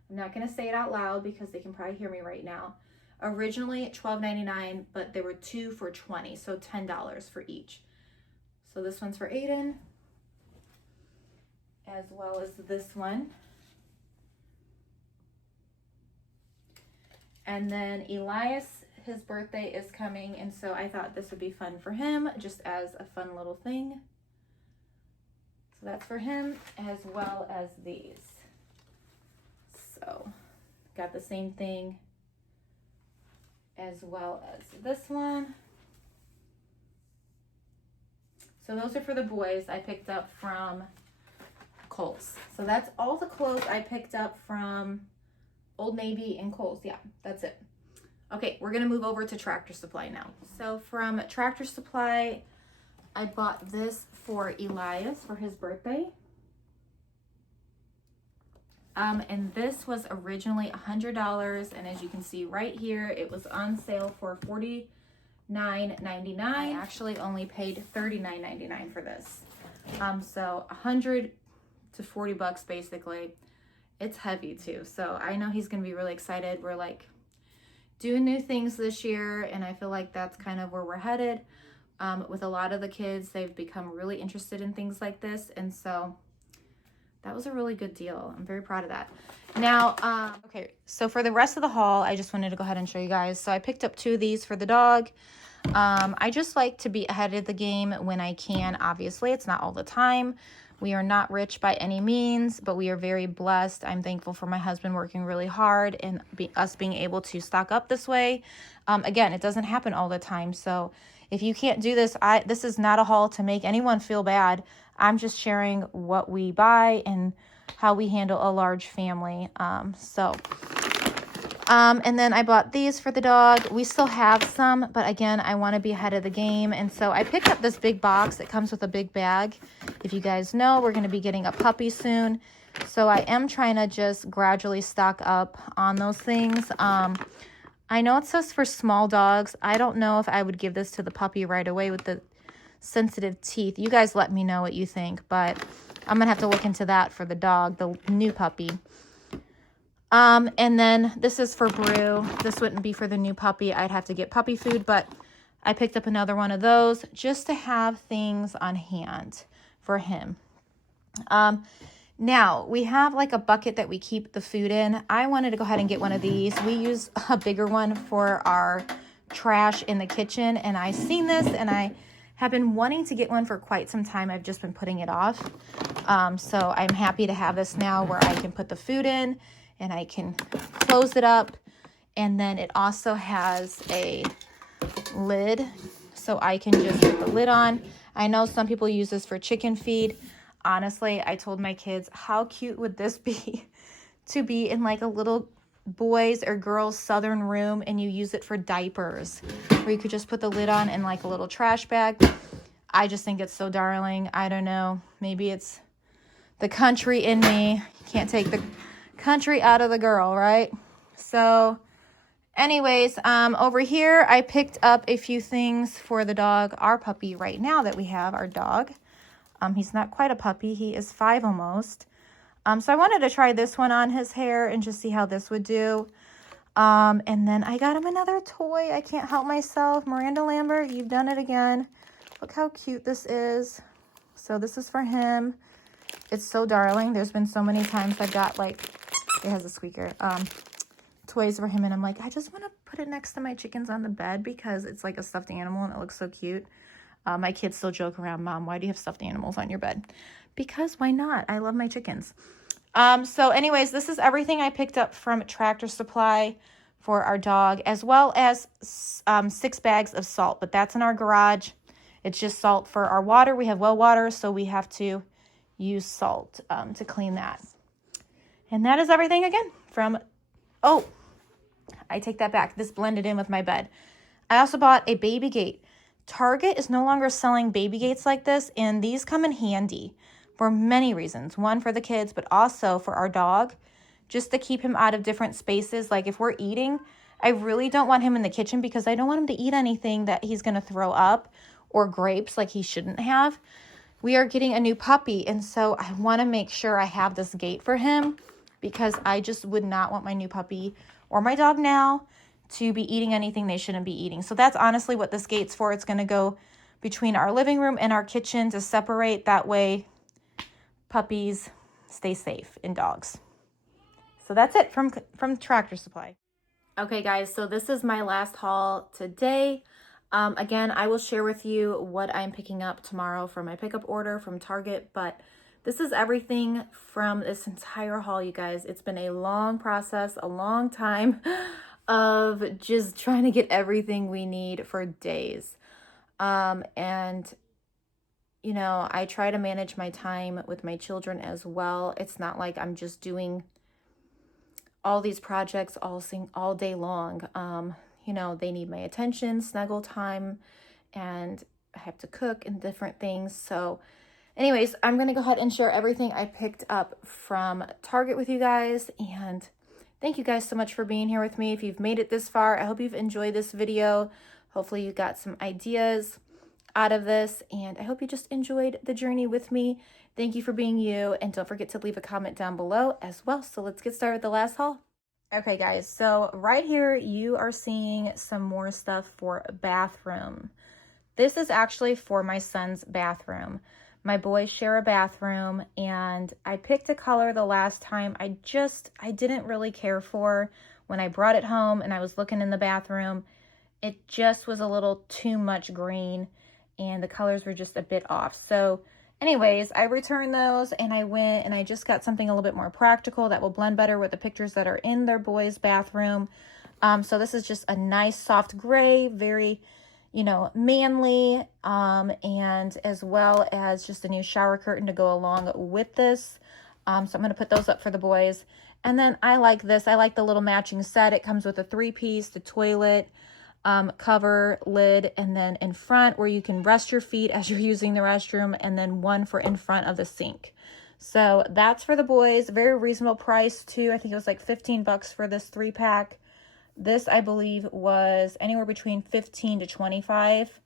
I'm not going to say it out loud because they can probably hear me right now. Originally $12.99, but there were 2 for $20, so $10 for each. So this one's for Aiden, as well as this one. And then Elias, his birthday is coming, and so I thought this would be fun for him, just as a fun little thing. So that's for him, as well as these. So got the same thing, as well as this one. So those are for the boys I picked up from Kohl's. So that's all the clothes I picked up from Old Navy and Kohl's. Yeah, that's it. Okay, we're gonna move over to Tractor Supply now. So from Tractor Supply, I bought this for Elias for his birthday. And this was originally $100, and as you can see right here, it was on sale for $49.99. I actually only paid $39.99 for this. So $100 to $40 basically. It's heavy too, so I know he's gonna be really excited. We're like doing new things this year, and I feel like that's kind of where we're headed. With a lot of the kids, they've become really interested in things like this, and so that was a really good deal. I'm very proud of that. Now, okay, so for the rest of the haul, I just wanted to go ahead and show you guys. So I picked up 2 of these for the dog. I just like to be ahead of the game when I can. Obviously, it's not all the time. We are not rich by any means, but we are very blessed. I'm thankful for my husband working really hard and us being able to stock up this way. Again, it doesn't happen all the time. So if you can't do this, this is not a haul to make anyone feel bad. I'm just sharing what we buy and how we handle a large family. And then I bought these for the dog. We still have some, but again, I want to be ahead of the game. And so I picked up this big box that comes with a big bag. If you guys know, we're going to be getting a puppy soon. So I am trying to just gradually stock up on those things. I know it says for small dogs. I don't know if I would give this to the puppy right away with the sensitive teeth. You guys let me know what you think, but I'm going to have to look into that for the dog, the new puppy. And then this is for Brew. This wouldn't be for the new puppy. I'd have to get puppy food, but I picked up another one of those just to have things on hand for him. Now, we have like a bucket that we keep the food in. I wanted to go ahead and get one of these. We use a bigger one for our trash in the kitchen, and I seen this, and I have been wanting to get one for quite some time. I've just been putting it off. So I'm happy to have this now where I can put the food in, and I can close it up. And then it also has a lid, so I can just put the lid on. I know some people use this for chicken feed. Honestly, I told my kids, how cute would this be to be in like a little boys or girls southern room and you use it for diapers, or you could just put the lid on in like a little trash bag. I just think it's so darling. I don't know, maybe it's the country in me. Can't take the country out of the girl, right? So anyways, over here I picked up a few things for the dog, our puppy right now that we have, our dog. He's not quite a puppy. He is 5 almost. So I wanted to try this one on his hair and just see how this would do. And then I got him another toy. I can't help myself. Miranda Lambert, you've done it again. Look how cute this is. So this is for him. It's so darling. There's been so many times I've got like, it has a squeaker, toys for him. And I'm like, I just want to put it next to my chickens on the bed because it's like a stuffed animal and it looks so cute. My kids still joke around, Mom, why do you have stuffed animals on your bed? Because why not? I love my chickens. So anyways, this is everything I picked up from Tractor Supply for our dog, as well as 6 bags of salt. But that's in our garage. It's just salt for our water. We have well water, so we have to use salt to clean that. And that is everything again from, oh, I take that back. This blended in with my bed. I also bought a baby gate. Target is no longer selling baby gates like this, and these come in handy for many reasons. One, for the kids, but also for our dog, just to keep him out of different spaces. Like if we're eating, I really don't want him in the kitchen because I don't want him to eat anything that he's going to throw up or grapes like he shouldn't have. We are getting a new puppy, and so I want to make sure I have this gate for him because I just would not want my new puppy or my dog now to be eating anything they shouldn't be eating. So that's honestly what this gate's for. It's going to go between our living room and our kitchen to separate. That way puppies stay safe and dogs. So that's it from Tractor Supply. Okay guys, so this is my last haul today. Again, I will share with you what I'm picking up tomorrow for my pickup order from Target, but this is everything from this entire haul, you guys. It's been a long process, a long time of just trying to get everything we need for days. And you know, I try to manage my time with my children as well. It's not like I'm just doing all these projects all day long. You know, they need my attention, snuggle time, and I have to cook and different things. So anyways, I'm going to go ahead and share everything I picked up from Target with you guys. And thank you guys so much for being here with me. If you've made it this far, I hope you've enjoyed this video. Hopefully you got some ideas out of this, and I hope you just enjoyed the journey with me. Thank you for being you, and don't forget to leave a comment down below as well. So let's get started with the last haul. Okay guys, so right here you are seeing some more stuff for a bathroom. This is actually for my son's bathroom. My boys share a bathroom, and I picked a color the last time I didn't really care for when I brought it home and I was looking in the bathroom. It just was a little too much green and the colors were just a bit off. So anyways, I returned those and I went and I just got something a little bit more practical that will blend better with the pictures that are in their boys' bathroom. So this is just a nice soft gray, very, you know, manly, and as well as just a new shower curtain to go along with this. So I'm going to put those up for the boys. And then I like this. I like the little matching set. It comes with a 3-piece, the toilet, cover, lid, and then in front where you can rest your feet as you're using the restroom, and then one for in front of the sink. So that's for the boys. Very reasonable price too. I think it was like 15 bucks for this 3-pack. This, I believe, was anywhere between 15 to 25.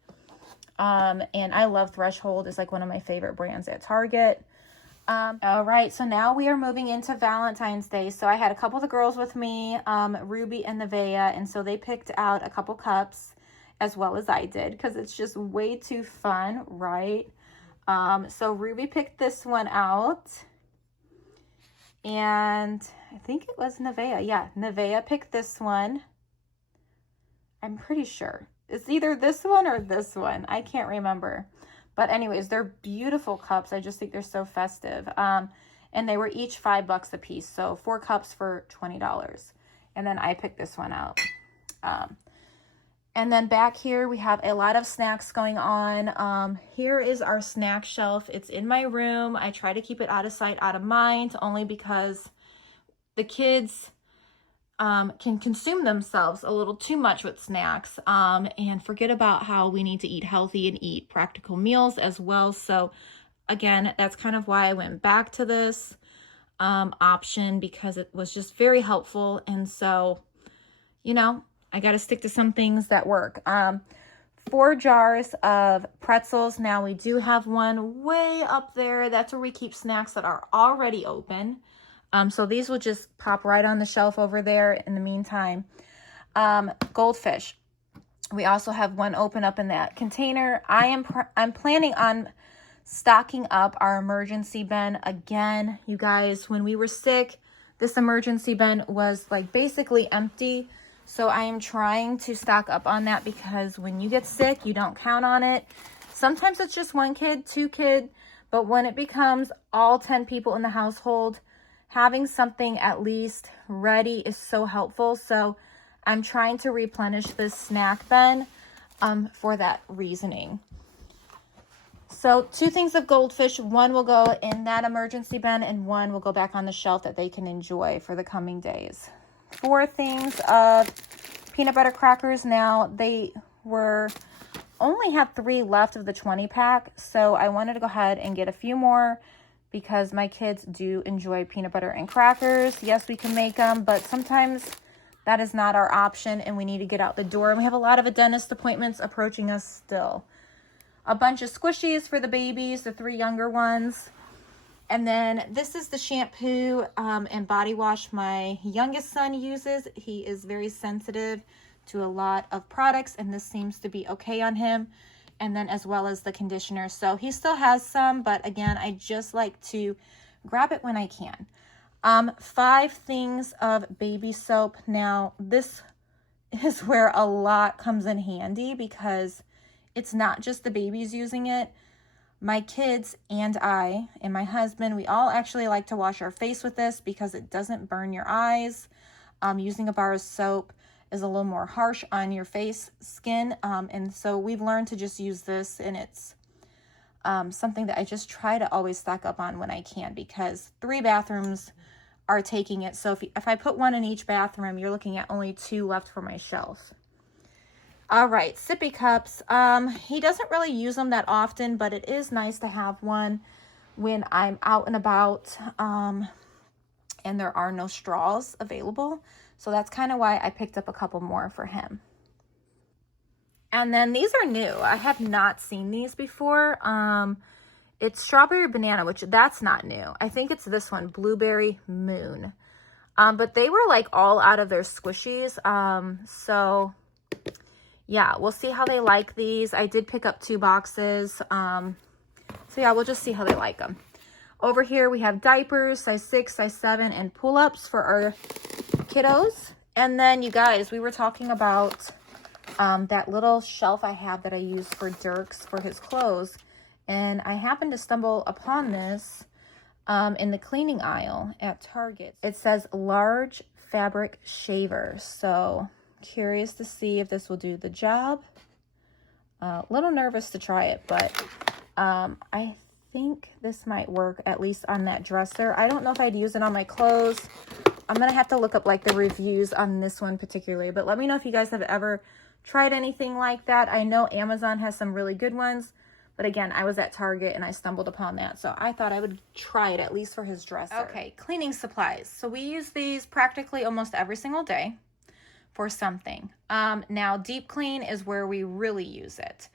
And I love Threshold. It's like one of my favorite brands at Target. All right, so now we are moving into Valentine's Day. So I had a couple of the girls with me, Ruby and Nevaeh, and so they picked out a couple cups as well as I did because it's just way too fun, right? So Ruby picked this one out. And I think it was Nevaeh. Yeah, Nevaeh picked this one. I'm pretty sure. It's either this one or this one. I can't remember. But anyways, they're beautiful cups. I just think they're so festive. And they were each $5 a piece. So 4 cups for $20. And then I picked this one out. And then back here, we have a lot of snacks going on. Here is our snack shelf. It's in my room. I try to keep it out of sight, out of mind, only because the kids can consume themselves a little too much with snacks and forget about how we need to eat healthy and eat practical meals as well. So again, that's kind of why I went back to this option, because it was just very helpful. And so, you know, I got to stick to some things that work. 4 jars of pretzels. Now we do have one way up there. That's where we keep snacks that are already open. So these will just pop right on the shelf over there in the meantime. Goldfish. We also have one open up in that container. I'm planning on stocking up our emergency bin again. You guys, when we were sick, this emergency bin was like basically empty. So I am trying to stock up on that, because when you get sick, you don't count on it. Sometimes it's just 1 kid, 2 kids, but when it becomes all 10 people in the household, having something at least ready is so helpful. So I'm trying to replenish this snack bin for that reasoning. So 2 things of goldfish. 1 will go in that emergency bin and 1 will go back on the shelf that they can enjoy for the coming days. 4 things of peanut butter crackers. Now they only had 3 left of the 20 pack. So I wanted to go ahead and get a few more, because my kids do enjoy peanut butter and crackers. Yes, we can make them, but sometimes that is not our option and we need to get out the door. And we have a lot of dentist appointments approaching us still. A bunch of squishies for the babies, the 3 younger ones. And then this is the shampoo and body wash my youngest son uses. He is very sensitive to a lot of products, and this seems to be okay on him. And then as well as the conditioner. So he still has some, but again, I just like to grab it when I can. 5 things of baby soap. Now, this is where a lot comes in handy, because it's not just the babies using it. My kids and I and my husband, we all actually like to wash our face with this because it doesn't burn your eyes. Using a bar of soap is a little more harsh on your face skin. And so we've learned to just use this, and it's something that I just try to always stock up on when I can, because 3 bathrooms are taking it. So if I put 1 in each bathroom, you're looking at only 2 left for my shelf. All right, sippy cups. He doesn't really use them that often, but it is nice to have one when I'm out and about and there are no straws available. So that's kind of why I picked up a couple more for him. And then these are new. I have not seen these before. It's strawberry banana, which that's not new. I think it's this one, blueberry moon. But they were like all out of their squishies. So yeah, we'll see how they like these. I did pick up 2 boxes. So yeah, we'll just see how they like them. Over here, we have diapers, size 6, size 7, and pull-ups for our kiddos. And then, you guys, we were talking about that little shelf I have that I use for Dirk's for his clothes. And I happened to stumble upon this in the cleaning aisle at Target. It says large fabric shaver. So curious to see if this will do the job. A little nervous to try it, but I think this might work, at least on that dresser. I don't know if I'd use it on my clothes. I'm gonna have to look up like the reviews on this one particularly, but let me know if you guys have ever tried anything like that. I know Amazon has some really good ones, but again, I was at Target and I stumbled upon that, so I thought I would try it at least for his dresser. Okay, cleaning supplies. So we use these practically almost every single day for something. Now deep clean is where we really use it.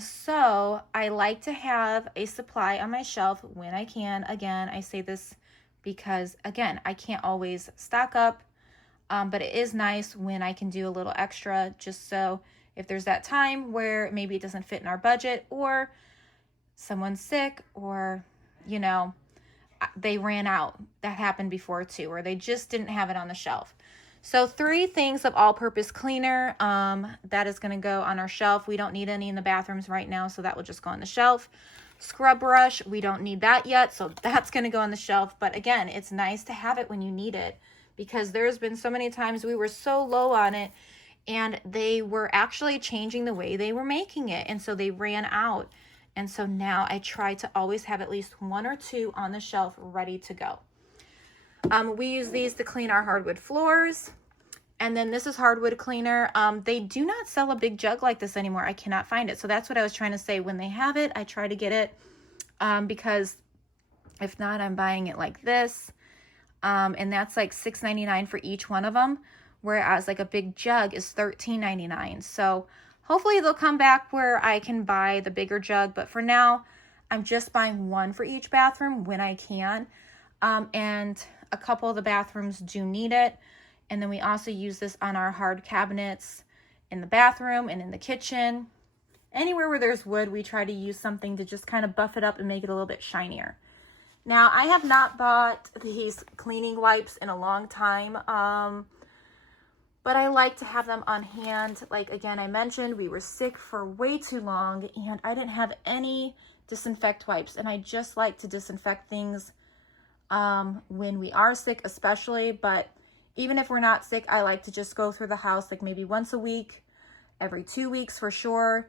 So I like to have a supply on my shelf when I can. Again, I say this because again, I can't always stock up, but it is nice when I can do a little extra, just so if there's that time where maybe it doesn't fit in our budget, or someone's sick or, you know, they ran out. That happened before too, or they just didn't have it on the shelf. So 3 things of all-purpose cleaner, that is going to go on our shelf. We don't need any in the bathrooms right now, so that will just go on the shelf. Scrub brush, we don't need that yet, so that's going to go on the shelf. But again, it's nice to have it when you need it, because there's been so many times we were so low on it and they were actually changing the way they were making it, and so they ran out. And so now I try to always have at least 1 or 2 on the shelf ready to go. We use these to clean our hardwood floors. And then this is hardwood cleaner. They do not sell a big jug like this anymore. I cannot find it. So that's what I was trying to say. When they have it, I try to get it, because if not, I'm buying it like this. And that's like $6.99 for each one of them. Whereas like a big jug is $13.99. So hopefully they'll come back where I can buy the bigger jug. But for now, I'm just buying 1 for each bathroom when I can. And a couple of the bathrooms do need it. And then we also use this on our hard cabinets in the bathroom and in the kitchen. Anywhere where there's wood, we try to use something to just kind of buff it up and make it a little bit shinier. Now, I have not bought these cleaning wipes in a long time, but I like to have them on hand. Like, again, I mentioned we were sick for way too long, and I didn't have any disinfect wipes, and I just like to disinfect things when we are sick especially, but even if we're not sick, I like to just go through the house like maybe once a week, every 2 weeks for sure,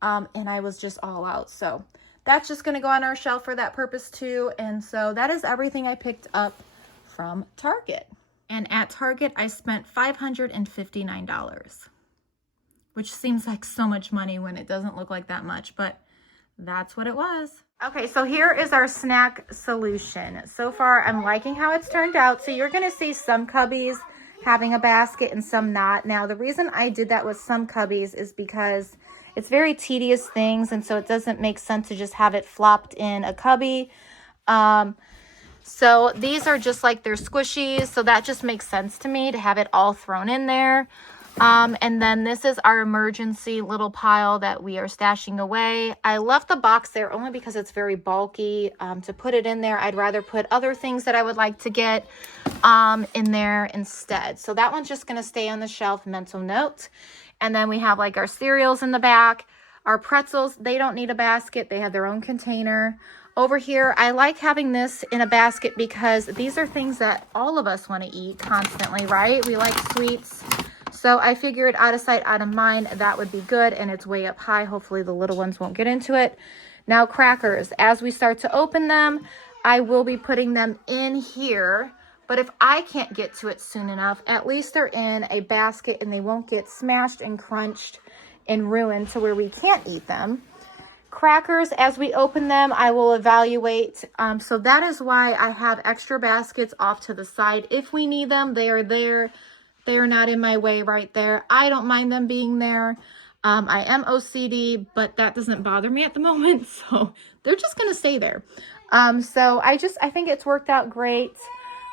and I was just all out. So that's just going to go on our shelf for that purpose too. And so that is everything I picked up from Target. And at Target, I spent $559, which seems like so much money when it doesn't look like that much, but that's what it was. Okay, so here is our snack solution. So far, I'm liking how it's turned out. So you're going to see some cubbies having a basket and some not. Now, the reason I did that with some cubbies is because it's very tedious things, and so it doesn't make sense to just have it flopped in a cubby. So these are just like they're squishies, so that just makes sense to me to have it all thrown in there. And then this is our emergency little pile that we are stashing away. I left the box there only because it's very bulky. To put it in there, I'd rather put other things that I would like to get in there instead. So that one's just going to stay on the shelf, mental note. And then we have like our cereals in the back. Our pretzels, they don't need a basket. They have their own container. Over here, I like having this in a basket because these are things that all of us want to eat constantly, right? We like sweets. So I figured out of sight, out of mind, that would be good. And it's way up high. Hopefully the little ones won't get into it. Now crackers, as we start to open them, I will be putting them in here. But if I can't get to it soon enough, at least they're in a basket and they won't get smashed and crunched and ruined to where we can't eat them. Crackers, as we open them, I will evaluate. So that is why I have extra baskets off to the side. If we need them, they are there. They are not in my way right there. I don't mind them being there. I am OCD, but that doesn't bother me at the moment. So they're just going to stay there. So I think it's worked out great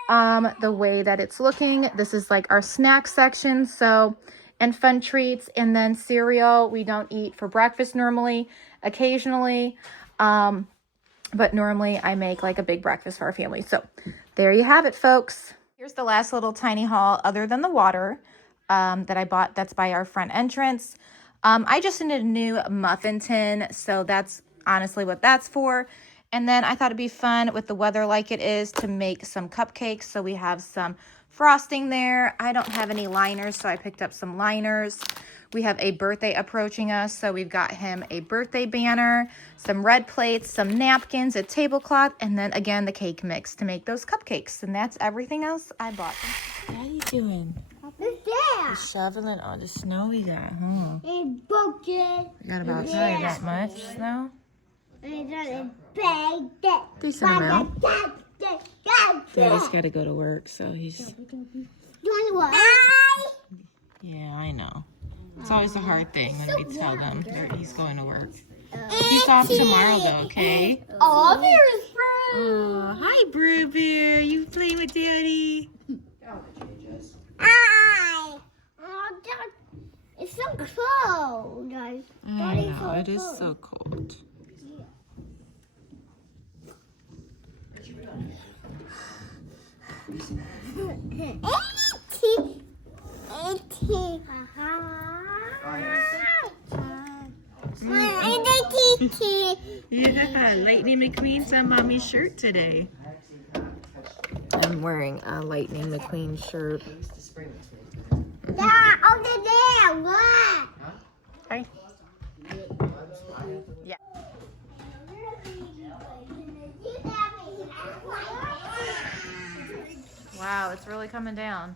the way that it's looking. This is like our snack section. So, and fun treats, and then cereal. We don't eat for breakfast normally, occasionally. But normally I make like a big breakfast for our family. So there you have it, folks. Here's the last little tiny haul other than the water that I bought. That's by our front entrance. I just needed a new muffin tin. So that's honestly what that's for. And then I thought it'd be fun with the weather like it is to make some cupcakes. So we have some frosting there. I don't have any liners, so I picked up some liners. We have a birthday approaching us, so we've got him a birthday banner, some red plates, some napkins, a tablecloth, and then again the cake mix to make those cupcakes. And that's everything else I bought. What are you doing? You're shoveling all the snow we got, huh? We got about probably that much snow. Decent amount. Daddy's got to go to work, so he's... Yeah, I know. It's always a hard thing when we tell them that he's going to work. He's off tomorrow, though, okay? Oh, there's Brew. Oh, hi, Brew Bear. You playing with Daddy? Hi. Oh, Dad, it's so cold. I know, it is so cold. Yeah, Lightning McQueen's on Mommy's shirt today. I'm wearing a Lightning McQueen shirt. Yeah, over there. What? Okay. Yeah. Wow, it's really coming down.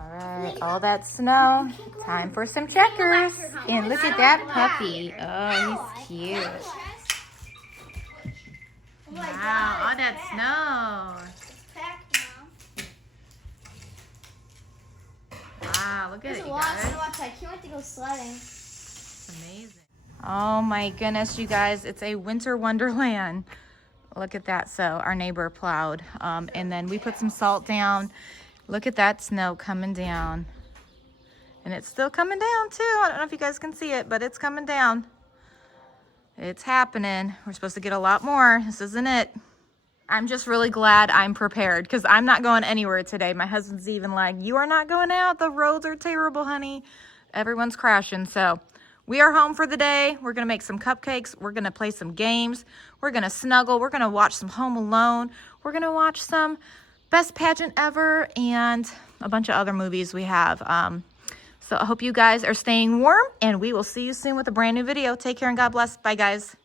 All right, all that snow. Time for some checkers. And look at that puppy. Oh, he's cute. Wow, all that snow. Wow, look at it, you guys. I can't wait to go sledding. It's amazing. Oh my goodness, you guys, it's a winter wonderland. Look at that. So our neighbor plowed, and then we put some salt down. Look at that snow coming down. And it's still coming down too. I don't know if you guys can see it, but it's coming down. It's happening. We're supposed to get a lot more. This isn't it. I'm just really glad I'm prepared because I'm not going anywhere today. My husband's even like, you are not going out. The roads are terrible, honey. Everyone's crashing. So we are home for the day. We're going to make some cupcakes. We're going to play some games. We're going to snuggle. We're going to watch some Home Alone. We're going to watch some Best Pageant Ever and a bunch of other movies we have. So I hope you guys are staying warm, and we will see you soon with a brand new video. Take care and God bless. Bye, guys.